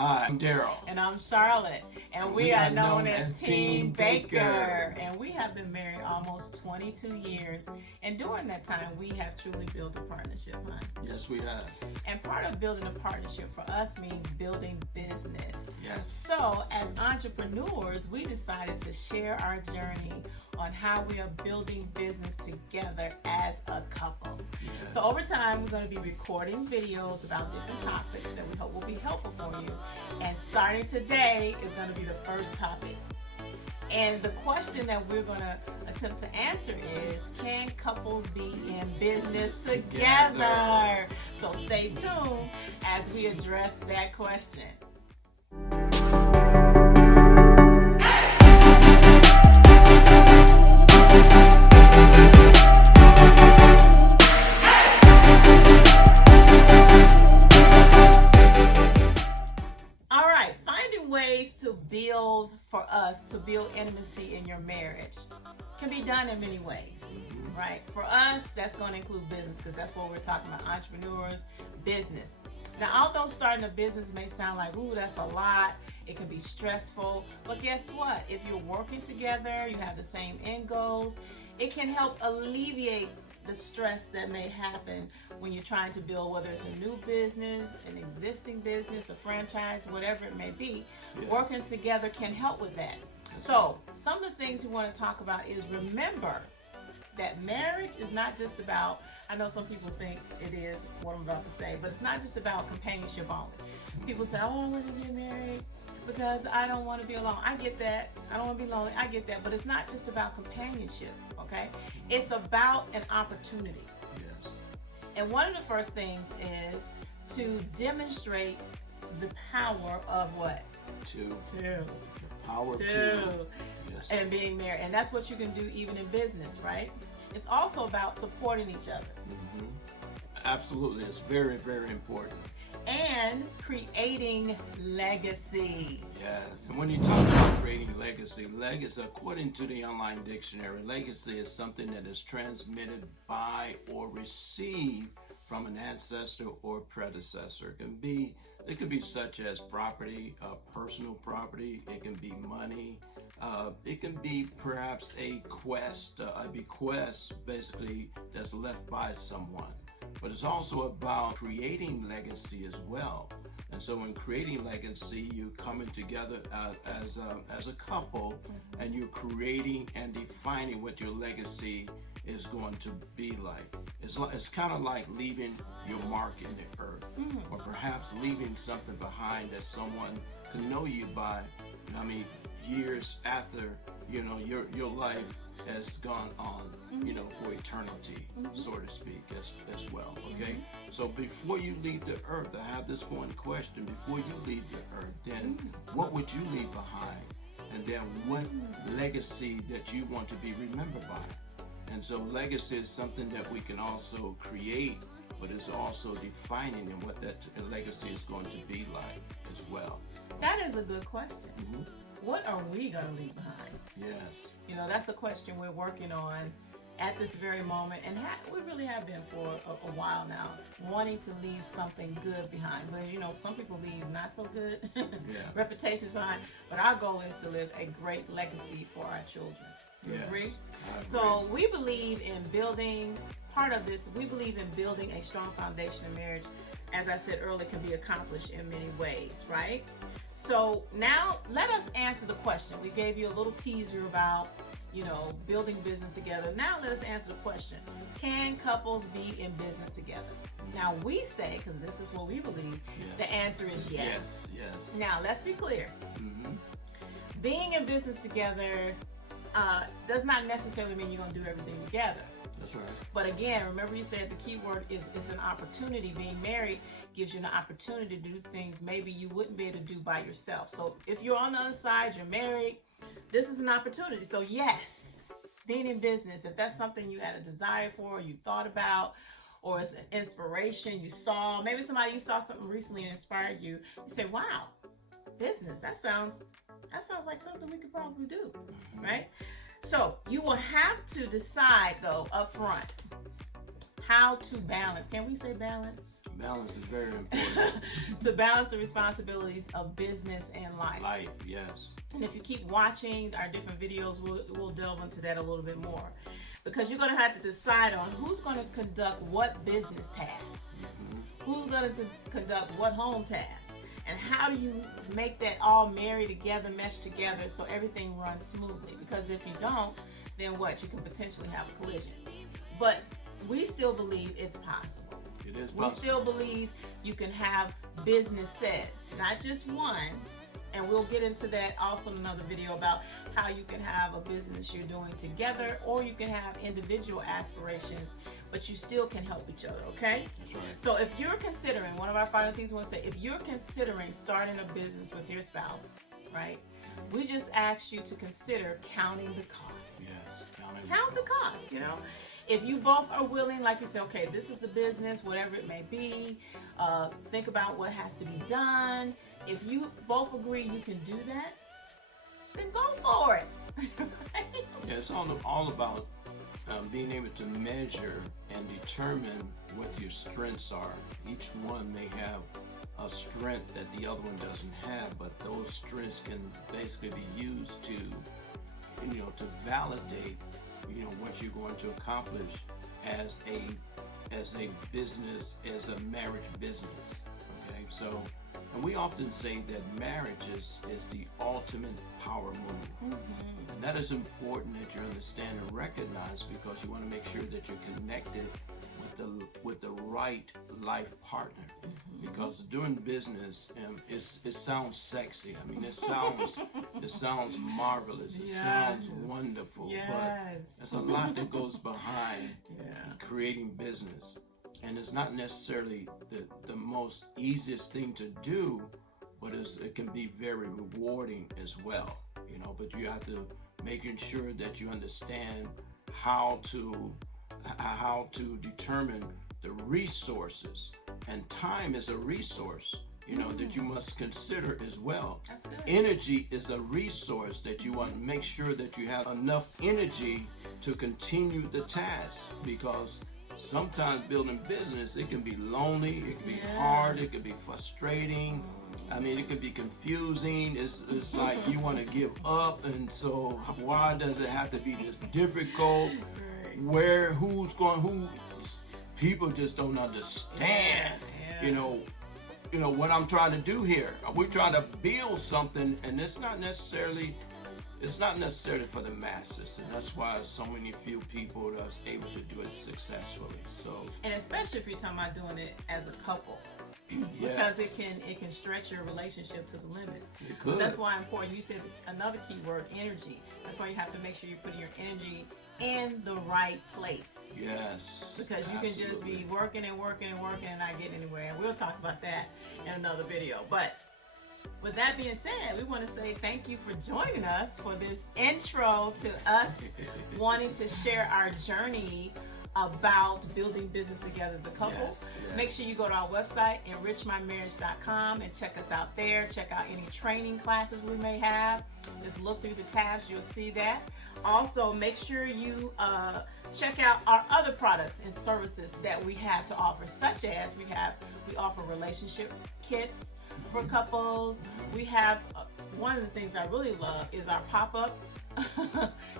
Hi, I'm Darryl. And I'm Charlotte. And we are known as Team Baker. And we have been married almost 22 years. And during that time, we have truly built a partnership, huh? Yes, we have. And part of building a partnership for us means building business. Yes. So, as entrepreneurs, we decided to share our journey on how we are building business together as a couple. Yes. So over time, we're going to be recording videos about different topics that we hope will be helpful for you. And starting today is going to be the first topic. And the question that we're going to attempt to answer is, can couples be in business together? So stay tuned as we address that question. To build intimacy in your marriage can be done in many ways, right? For us, that's going to include business, because that's what we're talking about, entrepreneurs, business. Now, although starting a business may sound like, ooh, that's a lot, it can be stressful, but guess what? If you're working together, you have the same end goals, it can help alleviate the stress that may happen when you're trying to build, whether it's a new business, an existing business, a franchise, whatever it may be. Yes. Working together can help with that. So some of the things we want to talk about is, remember that marriage is not just about, I know some people think it is what I'm about to say, but it's not just about companionship only. People say, oh, I want to get married because I don't want to be alone. I get that. I don't want to be lonely. I get that. But it's not just about companionship, okay? It's about an opportunity. Yes. And one of the first things is to demonstrate the power of what? Two. The power of two. Yes. And being married. And that's what you can do even in business, right? It's also about supporting each other. Mm-hmm. Absolutely. It's very, very important. And creating legacy. Yes. And when you talk about creating legacy, according to the online dictionary, legacy is something that is transmitted by or received from an ancestor or predecessor. It can be such as property, personal property. It can be money. It can be perhaps a bequest, basically, that's left by someone. But it's also about creating legacy as well. And so in creating legacy, you're coming together as a couple, and you're creating and defining what your legacy is going to be like. It's kind of like leaving your mark in the earth, or perhaps leaving something behind that someone can know you by, years after, your life has gone on, for eternity, so to speak, as well, okay? So before you leave the earth, I have this one question. Before you leave the earth, then what would you leave behind? And then what legacy that you want to be remembered by? And so legacy is something that we can also create, but it's also defining and what that legacy is going to be like as well. That is a good question. What are we going to leave behind? Yes. That's a question we're working on at this very moment, and we really have been for a while now, wanting to leave something good behind. Because, some people leave not so good reputations behind, but our goal is to live a great legacy for our children. You agree? I agree. So we believe in building, we believe in building a strong foundation of marriage. As I said earlier, can be accomplished in many ways, right? So now let us answer the question. We gave you a little teaser about, building business together. Now let us answer the question. Can couples be in business together? Now we say, because this is what we believe, the answer is yes. Yes. Now let's be clear. Being in business together does not necessarily mean you're going to do everything together. That's right. But again, remember you said the key word is an opportunity. Being married gives you an opportunity to do things maybe you wouldn't be able to do by yourself. So if you're on the other side, you're married, this is an opportunity. So yes, being in business, if that's something you had a desire for, you thought about, or it's an inspiration you saw, maybe somebody you saw something recently and inspired you, you say, wow, business, that sounds like something we could probably do, right? So you will have to decide, though, up front, how to balance. Can we say balance? Balance is very important. To balance the responsibilities of business and life. Life, yes. And if you keep watching our different videos, we'll delve into that a little bit more. Because you're going to have to decide on who's going to conduct what business tasks, who's going to conduct what home tasks, and how do you make that all marry together, mesh together so everything runs smoothly. Because if you don't, then what? You can potentially have a collision. But we still believe it's possible. It is possible. We still believe you can have businesses, not just one. And we'll get into that also in another video about how you can have a business you're doing together, or you can have individual aspirations, but you still can help each other, okay? That's right. So if you're considering, one of our final things we want to say, if you're considering starting a business with your spouse, right? We just ask you to consider counting the cost. Yes, Count the cost, you know? If you both are willing, like you said, okay, this is the business, whatever it may be, think about what has to be done. If you both agree you can do that, then go for it. Yeah, it's all about being able to measure and determine what your strengths are. Each one may have a strength that the other one doesn't have, but those strengths can basically be used to, to validate, what you're going to accomplish as a business, as a marriage business. Okay, so. And we often say that marriage is the ultimate power move. And that is important that you understand and recognize, because you want to make sure that you're connected with the right life partner. Because doing business, it sounds sexy. I mean, it sounds marvelous. It sounds wonderful. Yes. But there's a lot that goes behind creating business. And it's not necessarily the most easiest thing to do, but it can be very rewarding as well, But you have to making sure that you understand how to determine the resources, and time is a resource, that you must consider as well. That's good. Energy is a resource that you want to make sure that you have enough energy to continue the task, because sometimes building business, it can be lonely, it can be hard, it can be frustrating. I mean, it can be confusing. It's like you want to give up, and so why does it have to be this difficult? Who? People just don't understand. What I'm trying to do here. We're trying to build something, and it's not necessarily for the masses, and that's why so many few people are able to do it successfully. So, and especially if you're talking about doing it as a couple, because it can stretch your relationship to the limits. It could. That's why it's important. You said another key word, energy. That's why you have to make sure you're putting your energy in the right place. Yes. Because you can just be working and working and working and not get anywhere. And we'll talk about that in another video. But with that being said, we want to say thank you for joining us for this intro to us wanting to share our journey about building business together as a couple. Yes. Make sure you go to our website, enrichmymarriage.com, and check us out there. Check out any training classes we may have. Just look through the tabs, you'll see that. Also, make sure you check out our other products and services that we have to offer, such as we offer relationship kits for couples. We have one of the things I really love is our pop-up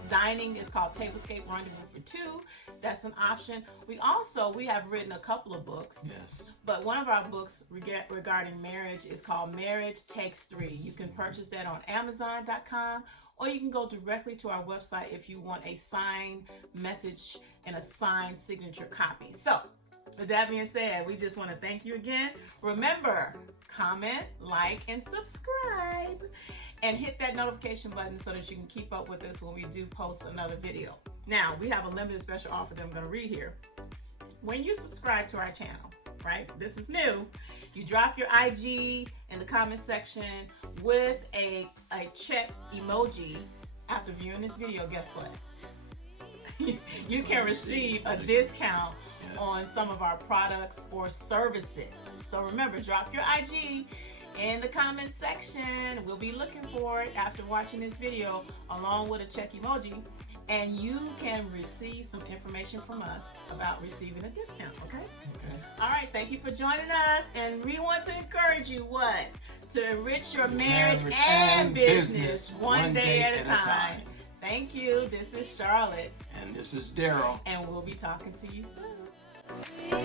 dining. Is called Tablescape Rendezvous for Two. That's an option. We have written a couple of books. Yes. But one of our books regarding marriage is called Marriage Takes 3. You can purchase that on Amazon.com, or you can go directly to our website if you want a signed message and a signed signature copy. So, with that being said, we just want to thank you again. Remember, comment, like, and subscribe. And hit that notification button so that you can keep up with us when we do post another video. Now, we have a limited special offer that I'm going to read here. When you subscribe to our channel, right? This is new. You drop your IG in the comment section with a check emoji after viewing this video. Guess what? You can receive a discount on some of our products or services. So remember, drop your IG in the comment section. We'll be looking for it after watching this video, along with a check emoji. and you can receive some information from us about receiving a discount, okay? Okay. All right, thank you for joining us, and we want to encourage you, what? To enrich your marriage and business one day at a time. Thank you. This is Charlotte. And this is Darryl. And we'll be talking to you soon.